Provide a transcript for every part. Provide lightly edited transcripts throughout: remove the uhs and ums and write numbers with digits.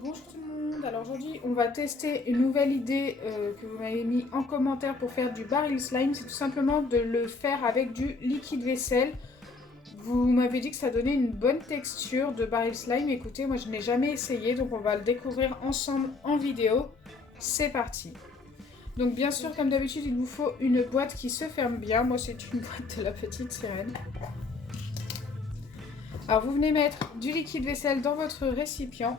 Bonjour tout le monde, alors aujourd'hui on va tester une nouvelle idée que vous m'avez mis en commentaire pour faire du baril slime, c'est tout simplement de le faire avec du liquide vaisselle. Vous m'avez dit que ça donnait une bonne texture de baril slime, écoutez moi je n'ai jamais essayé donc on va le découvrir ensemble en vidéo, c'est parti. Donc bien sûr comme d'habitude il vous faut une boîte qui se ferme bien, moi c'est une boîte de la petite sirène. Alors vous venez mettre du liquide vaisselle dans votre récipient.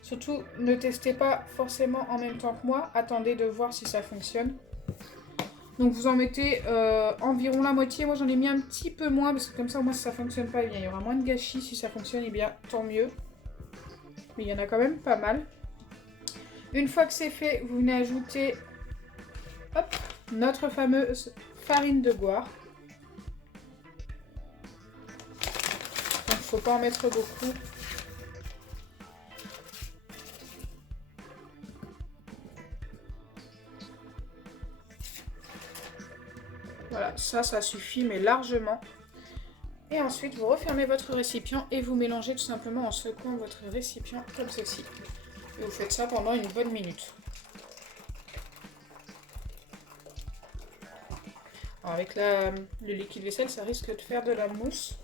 Surtout, ne testez pas forcément en même temps que moi. Attendez de voir si ça fonctionne. Donc vous en mettez environ la moitié. Moi j'en ai mis un petit peu moins parce que comme ça, moi si ça fonctionne pas bien, il y aura moins de gâchis. Si ça fonctionne, eh bien tant mieux. Mais il y en a quand même pas mal. Une fois que c'est fait, vous venez ajouter hop, notre fameuse farine de goire. Donc il ne faut pas en mettre beaucoup. Voilà, ça suffit, mais largement. Et ensuite, vous refermez votre récipient et vous mélangez tout simplement en secouant votre récipient comme ceci. Et vous faites ça pendant une bonne minute. Alors avec le liquide vaisselle, ça risque de faire de la mousse.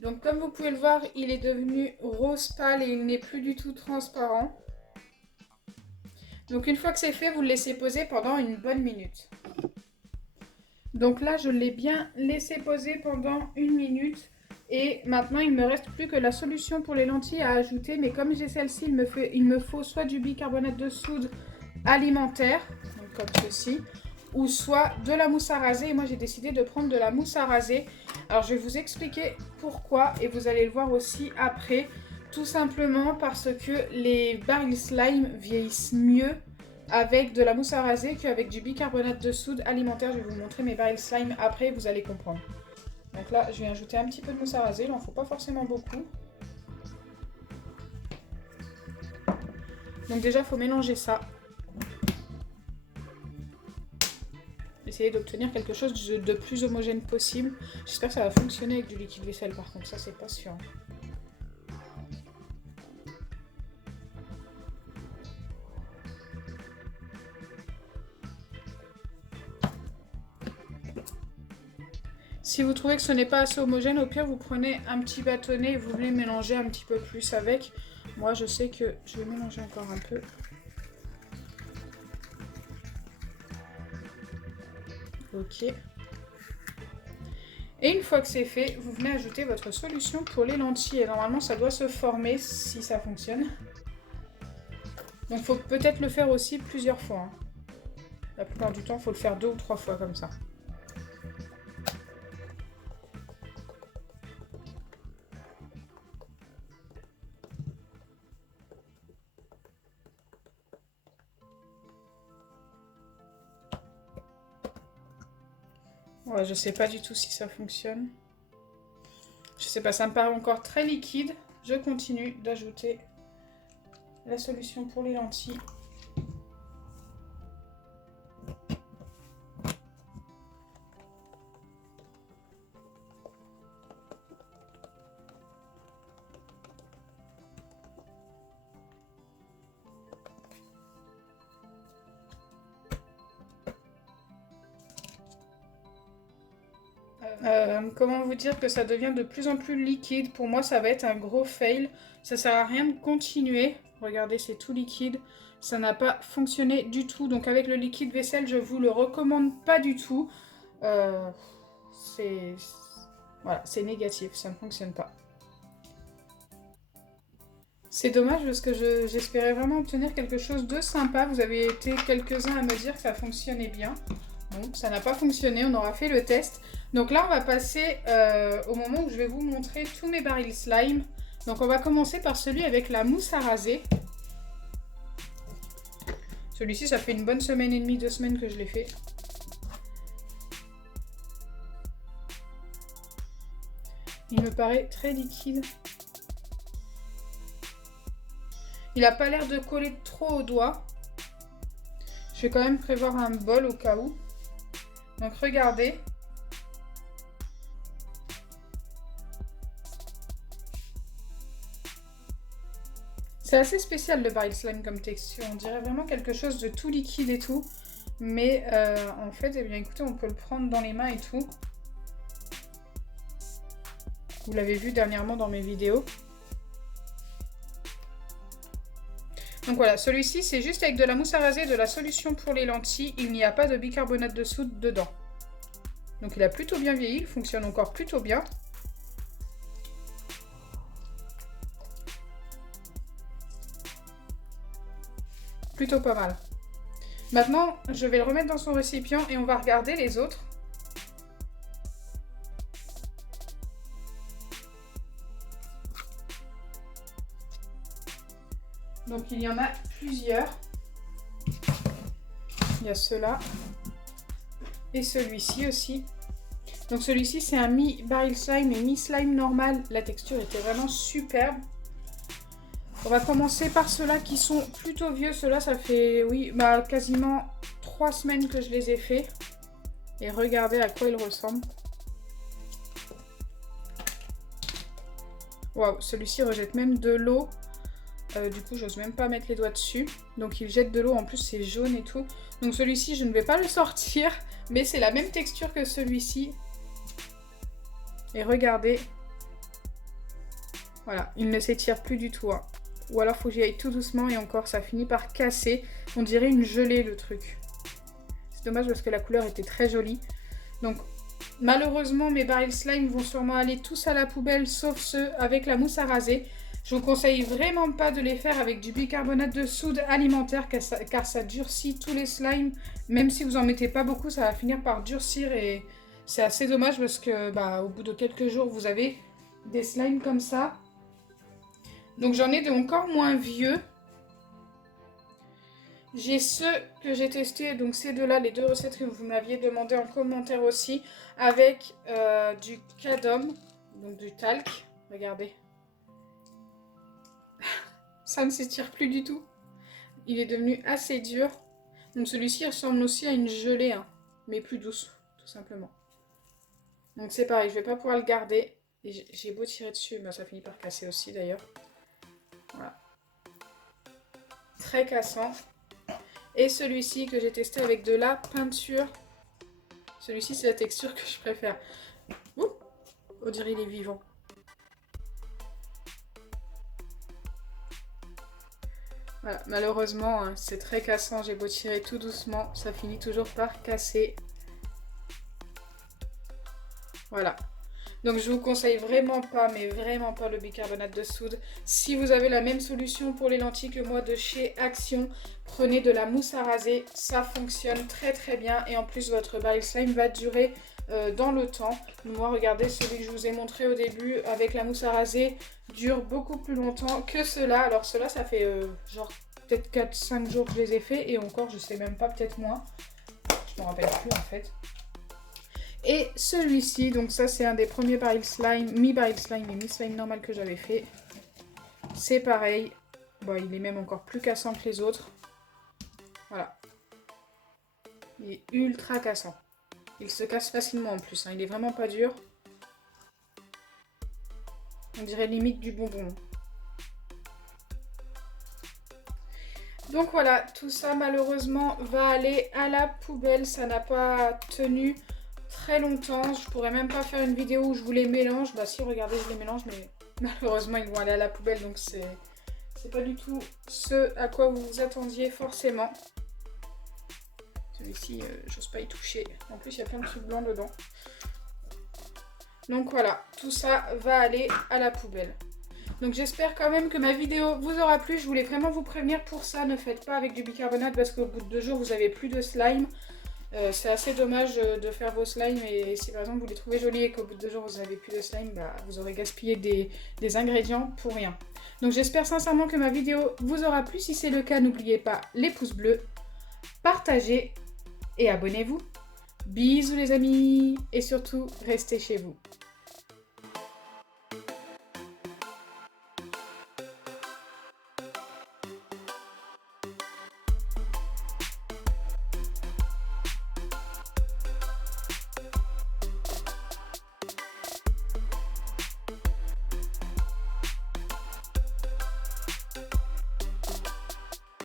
Donc comme vous pouvez le voir, il est devenu rose pâle et il n'est plus du tout transparent. Donc une fois que c'est fait, vous le laissez poser pendant une bonne minute. Donc là, je l'ai bien laissé poser pendant une minute. Et maintenant, il ne me reste plus que la solution pour les lentilles à ajouter. Mais comme j'ai celle-ci, il me faut soit du bicarbonate de soude alimentaire, donc comme ceci, ou soit de la mousse à raser. Et moi, j'ai décidé de prendre de la mousse à raser. Alors, je vais vous expliquer pourquoi et vous allez le voir aussi après. Tout simplement parce que les barils slime vieillissent mieux avec de la mousse à raser qu'avec du bicarbonate de soude alimentaire. Je vais vous montrer mes barils slime après, vous allez comprendre. Donc là, je vais ajouter un petit peu de mousse à raser. Il n'en faut pas forcément beaucoup. Donc déjà, il faut mélanger ça. Essayez d'obtenir quelque chose de plus homogène possible. J'espère que ça va fonctionner avec du liquide vaisselle par contre, ça c'est pas sûr. Si vous trouvez que ce n'est pas assez homogène, au pire vous prenez un petit bâtonnet et vous venez mélanger un petit peu plus avec. Moi je sais que je vais mélanger encore un peu. Ok. Et une fois que c'est fait, vous venez ajouter votre solution pour les lentilles. Et normalement ça doit se former si ça fonctionne. Donc il faut peut-être le faire aussi plusieurs fois. La plupart du temps, il faut le faire 2 ou 3 fois comme ça. Ouais, je sais pas du tout si ça fonctionne. Je sais pas, ça me paraît encore très liquide. Je continue d'ajouter la solution pour les lentilles. Comment vous dire que ça devient de plus en plus liquide. Pour moi, ça va être un gros fail. Ça sert à rien de continuer. Regardez, c'est tout liquide. Ça n'a pas fonctionné du tout. Donc avec le liquide vaisselle, je vous le recommande pas du tout. Voilà, c'est négatif, ça ne fonctionne pas. C'est dommage parce que j'espérais vraiment obtenir quelque chose de sympa. Vous avez été quelques-uns à me dire que ça fonctionnait bien. Bon, ça n'a pas fonctionné, on aura fait le test. Donc là, on va passer au moment où je vais vous montrer tous mes barils slime. Donc on va commencer par celui avec la mousse à raser. Celui-ci, ça fait une bonne semaine et demie, 2 semaines que je l'ai fait. Il me paraît très liquide. Il n'a pas l'air de coller trop au doigt. Je vais quand même prévoir un bol au cas où. Donc regardez. C'est assez spécial le baril slime comme texture. On dirait vraiment quelque chose de tout liquide et tout. Mais en fait, eh bien écoutez, on peut le prendre dans les mains et tout. Vous l'avez vu dernièrement dans mes vidéos. Donc voilà, celui-ci c'est juste avec de la mousse à raser, de la solution pour les lentilles. Il n'y a pas de bicarbonate de soude dedans. Donc il a plutôt bien vieilli, il fonctionne encore plutôt bien. Plutôt pas mal. Maintenant, je vais le remettre dans son récipient et on va regarder les autres. Donc il y en a plusieurs. Il y a ceux-là. Et celui-ci aussi. Donc celui-ci c'est un mi-baril slime et mi-slime normal. La texture était vraiment superbe. On va commencer par ceux-là qui sont plutôt vieux. Ceux-là ça fait oui, quasiment 3 semaines que je les ai faits. Et regardez à quoi ils ressemblent. Waouh, celui-ci rejette même de l'eau. Du coup, j'ose même pas mettre les doigts dessus. Donc, il jette de l'eau. En plus, c'est jaune et tout. Donc, celui-ci, je ne vais pas le sortir. Mais c'est la même texture que celui-ci. Et regardez. Voilà, il ne s'étire plus du tout. Hein. Ou alors, il faut que j'y aille tout doucement. Et encore, ça finit par casser. On dirait une gelée, le truc. C'est dommage parce que la couleur était très jolie. Donc, malheureusement, mes barils slime vont sûrement aller tous à la poubelle. Sauf ceux avec la mousse à raser. Je vous conseille vraiment pas de les faire avec du bicarbonate de soude alimentaire car ça durcit tous les slimes. Même si vous en mettez pas beaucoup, ça va finir par durcir et c'est assez dommage parce que au bout de quelques jours, vous avez des slimes comme ça. Donc j'en ai de encore moins vieux. J'ai ceux que j'ai testés, donc ces deux-là, les deux recettes que vous m'aviez demandé en commentaire aussi, avec du cadum, donc du talc. Regardez. Ça ne s'étire plus du tout. Il est devenu assez dur. Donc celui-ci ressemble aussi à une gelée, hein, mais plus douce, tout simplement. Donc c'est pareil, je ne vais pas pouvoir le garder. Et j'ai beau tirer dessus, ça finit par casser aussi d'ailleurs. Voilà. Très cassant. Et celui-ci que j'ai testé avec de la peinture. Celui-ci c'est la texture que je préfère. Ouh, on dirait il est vivant. Voilà, malheureusement, hein, c'est très cassant, j'ai beau tirer tout doucement, ça finit toujours par casser. Voilà. Donc je vous conseille vraiment pas, mais vraiment pas le bicarbonate de soude. Si vous avez la même solution pour les lentilles que moi de chez Action, prenez de la mousse à raser, ça fonctionne très très bien. Et en plus votre baril slime va durer dans le temps. Moi regardez, celui que je vous ai montré au début avec la mousse à raser dure beaucoup plus longtemps que ceux-là. Alors ceux-là ça fait genre peut-être 4-5 jours que je les ai fait et encore je sais même pas, peut-être moins. Je me rappelle plus en fait. Et celui-ci, donc ça c'est un des premiers baril slime, mi-baril slime et mi-slime normal que j'avais fait. C'est pareil. Bon, il est même encore plus cassant que les autres. Voilà. Il est ultra cassant. Il se casse facilement en plus, hein. Il est vraiment pas dur. On dirait limite du bonbon. Donc voilà, tout ça malheureusement va aller à la poubelle. Ça n'a pas tenu très longtemps. Je pourrais même pas faire une vidéo où je vous les mélange. Bah si, regardez, je les mélange, mais malheureusement ils vont aller à la poubelle. Donc c'est pas du tout ce à quoi vous vous attendiez forcément. Celui-ci, j'ose pas y toucher. En plus, il y a plein de trucs blancs dedans. Donc voilà, tout ça va aller à la poubelle. Donc j'espère quand même que ma vidéo vous aura plu. Je voulais vraiment vous prévenir pour ça. Ne faites pas avec du bicarbonate parce qu'au bout de 2 jours, vous n'avez plus de slime. C'est assez dommage de faire vos slimes et si par exemple vous les trouvez jolis et qu'au bout de 2 jours vous n'avez plus de slime, vous aurez gaspillé des ingrédients pour rien. Donc j'espère sincèrement que ma vidéo vous aura plu. Si c'est le cas, n'oubliez pas les pouces bleus, partagez et abonnez-vous. Bisous les amis et surtout restez chez vous.